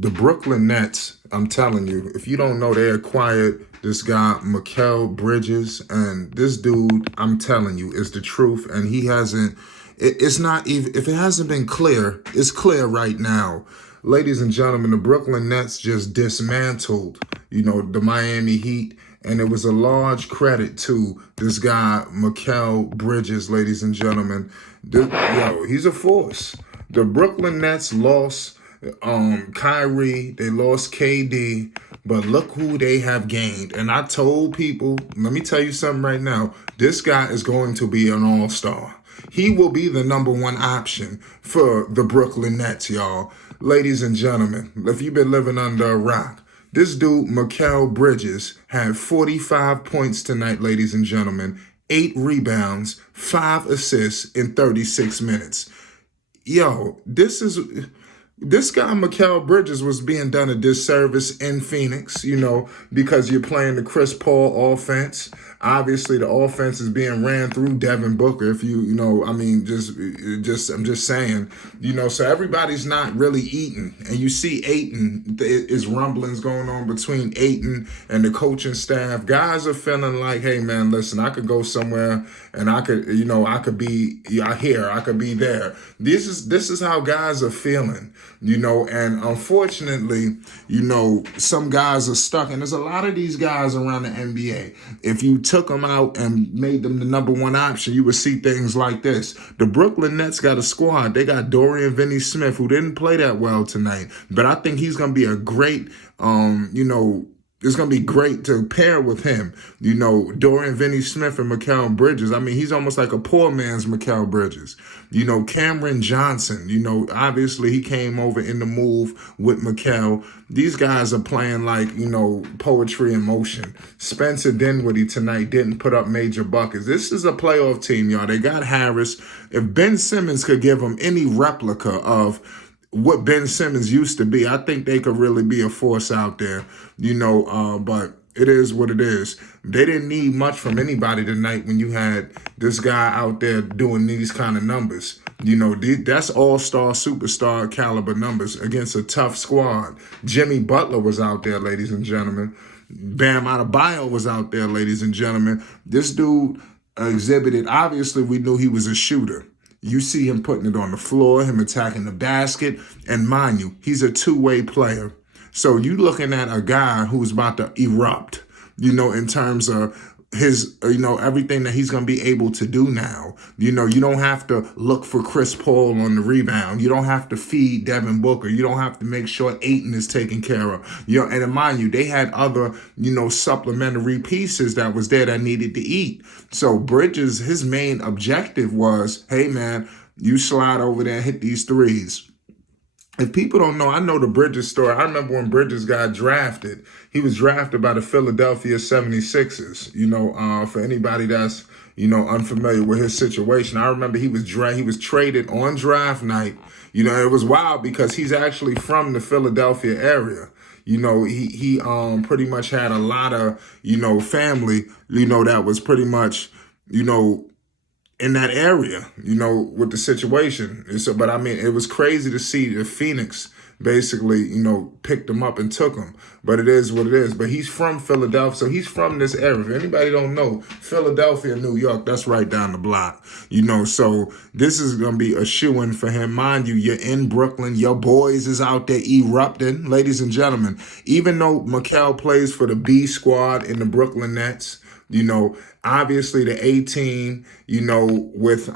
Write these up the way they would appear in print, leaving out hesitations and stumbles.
The Brooklyn Nets, I'm telling you, if you don't know, they acquired this guy, Mikal Bridges. And this dude, I'm telling you, is the truth. And he hasn't, it's not even, if it hasn't been clear, it's clear right now. Ladies and gentlemen, the Brooklyn Nets just dismantled, the Miami Heat. And it was a large credit to this guy, Mikal Bridges, ladies and gentlemen. He's a force. The Brooklyn Nets lost Kyrie, they lost KD, but look who they have gained. And I told people, let me tell you something right now. This guy is going to be an all-star. He will be the number one option for the Brooklyn Nets, y'all. Ladies and gentlemen, if you've been living under a rock, this dude, Mikal Bridges, had 45 points tonight, ladies and gentlemen, 8 rebounds, 5 assists in 36 minutes. Yo, this guy, Mikal Bridges, was being done a disservice in Phoenix, because you're playing the Chris Paul offense. Obviously, the offense is being ran through Devin Booker. If I'm just saying, so everybody's not really eating. And you see Ayton, is rumblings going on between Ayton and the coaching staff. Guys are feeling like, hey, man, listen, I could go somewhere and I could be here, I could be there. This is how guys are feeling. And unfortunately, some guys are stuck. And there's a lot of these guys around the NBA. If you took them out and made them the number one option, you would see things like this. The Brooklyn Nets got a squad. They got Dorian Finney-Smith, who didn't play that well tonight. But I think he's going to be a great, it's going to be great to pair with him. Dorian Finney-Smith and Mikal Bridges. I mean, he's almost like a poor man's Mikal Bridges. Cameron Johnson, obviously he came over in the move with Mikal. These guys are playing like, poetry in motion. Spencer Dinwiddie tonight didn't put up major buckets. This is a playoff team, y'all. They got Harris. If Ben Simmons could give them any replica of what Ben Simmons used to be, I think they could really be a force out there, but it is what it is. They didn't need much from anybody tonight when you had this guy out there doing these kind of numbers. That's all-star, superstar caliber numbers against a tough squad. Jimmy Butler was out there, ladies and gentlemen. Bam Adebayo was out there, ladies and gentlemen. This dude exhibited, obviously we knew he was a shooter. You see him putting it on the floor, him attacking the basket, and mind you, he's a two-way player. So you looking at a guy who's about to erupt, in terms of his, everything that he's going to be able to do now. You don't have to look for Chris Paul on the rebound. You don't have to feed Devin Booker. You don't have to make sure Ayton is taken care of. And mind you, they had other, supplementary pieces that was there that needed to eat. So Bridges, his main objective was, hey, man, you slide over there and hit these threes. If people don't know, I know the Bridges story. I remember when Bridges got drafted. He was drafted by the Philadelphia 76ers. For anybody that's, unfamiliar with his situation. I remember he was traded on draft night. It was wild because he's actually from the Philadelphia area. He pretty much had a lot of, family, that was pretty much, in that area, with the situation. But I mean, it was crazy to see the Phoenix basically, picked him up and took him. But it is what it is. But he's from Philadelphia, so he's from this area. If anybody don't know, Philadelphia, New York, that's right down the block. So this is going to be a shoo-in for him. Mind you, you're in Brooklyn. Your boys is out there erupting. Ladies and gentlemen, even though Mikal plays for the B squad in the Brooklyn Nets, obviously the 18, with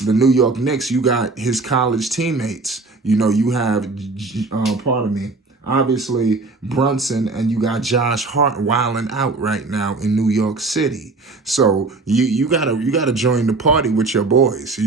the New York Knicks, you got his college teammates. You have, obviously Brunson, and you got Josh Hart wilding out right now in New York City. So you gotta join the party with your boys.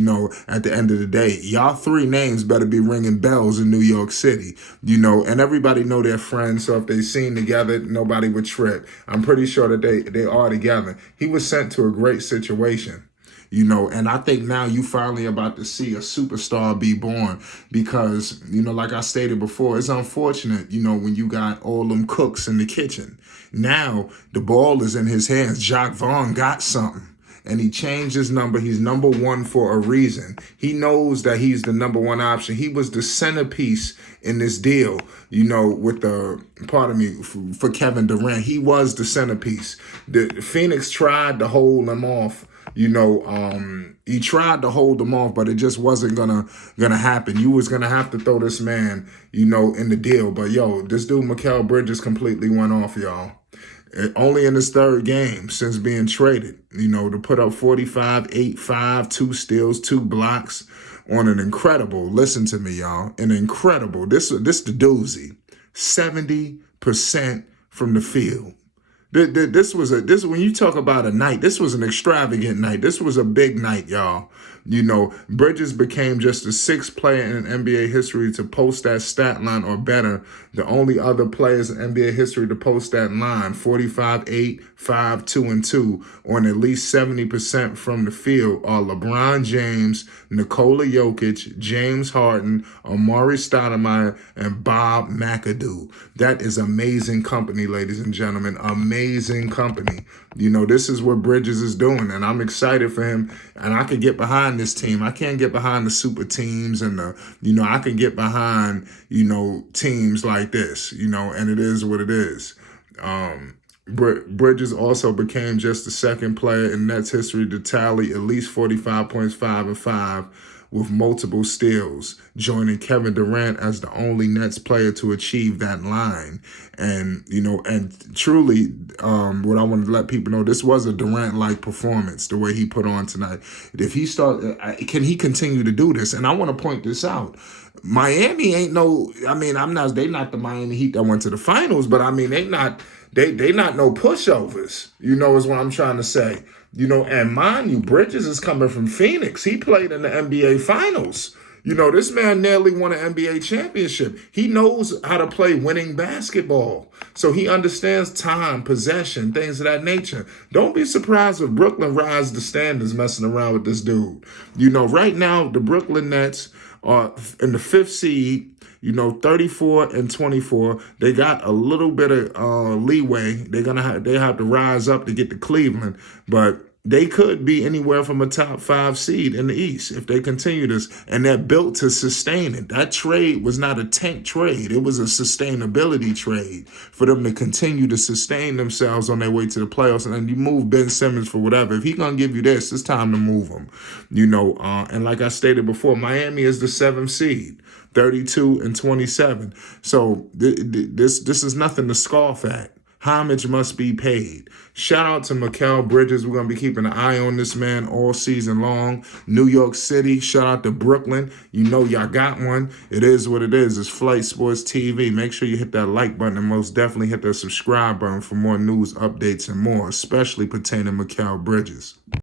At the end of the day, y'all three names better be ringing bells in New York City. And everybody know their friends. So if they seen together, nobody would trip. I'm pretty sure that they are together. He was sent to a great situation. And I think now you finally about to see a superstar be born because, like I stated before, it's unfortunate, when you got all them cooks in the kitchen. Now the ball is in his hands. Jacques Vaughn got something. and he changed his number. He's number one for a reason. He knows that he's the number one option. He was the centerpiece in this deal, with for Kevin Durant. He was the centerpiece. The Phoenix tried to hold him off. He tried to hold them off, but it just wasn't gonna happen. You was gonna have to throw this man, in the deal. But this dude Mikal Bridges completely went off, y'all. Only in his third game since being traded, to put up 45, 8, 5, 2 steals, 2 blocks on an incredible, listen to me, y'all, an incredible, this the doozy, 70% from the field. This when you talk about a night, this was an extravagant night. This was a big night, y'all. Bridges became just the 6th player in NBA history to post that stat line or better. The only other players in NBA history to post that line, 45, 8, 5, 2, and 2, on at least 70% from the field, are LeBron James, Nikola Jokic, James Harden, Amari Stoudemire, and Bob McAdoo. That is amazing company, ladies and gentlemen. Amazing company. This is what Bridges is doing, and I'm excited for him, and I can get behind this team. I can't get behind the super teams and I can get behind, teams like this, and it is what it is. Bridges also became just the 2nd player in Nets history to tally at least 45 points, 5 and 5, with multiple steals, joining Kevin Durant as the only Nets player to achieve that line. And, and truly, what I want to let people know, this was a Durant-like performance, the way he put on tonight. If he can he continue to do this? And I want to point this out. Miami ain't they not the Miami Heat that went to the finals, but they not no pushovers, is what I'm trying to say. And mind you, Bridges is coming from Phoenix. He played in the NBA Finals. This man nearly won an NBA championship. He knows how to play winning basketball. So he understands time, possession, things of that nature. Don't be surprised if Brooklyn rises the standards messing around with this dude. Right now, the Brooklyn Nets are in the 5th seed, 34 and 24. They got a little bit of leeway. They have to rise up to get to Cleveland, but they could be anywhere from a top 5 seed in the East if they continue this, and they're built to sustain it. That trade was not a tank trade. It was a sustainability trade for them to continue to sustain themselves on their way to the playoffs. And then you move Ben Simmons for whatever. If he's going to give you this, it's time to move him. And like I stated before, Miami is the 7th seed, 32 and 27. So this is nothing to scoff at. Homage must be paid. Shout out to Mikal Bridges. We're going to be keeping an eye on this man all season long. New York City. Shout out to Brooklyn. Y'all got one. It is what it is. It's Flight Sports TV. Make sure you hit that like button and most definitely hit that subscribe button for more news, updates, and more, especially pertaining to Mikal Bridges.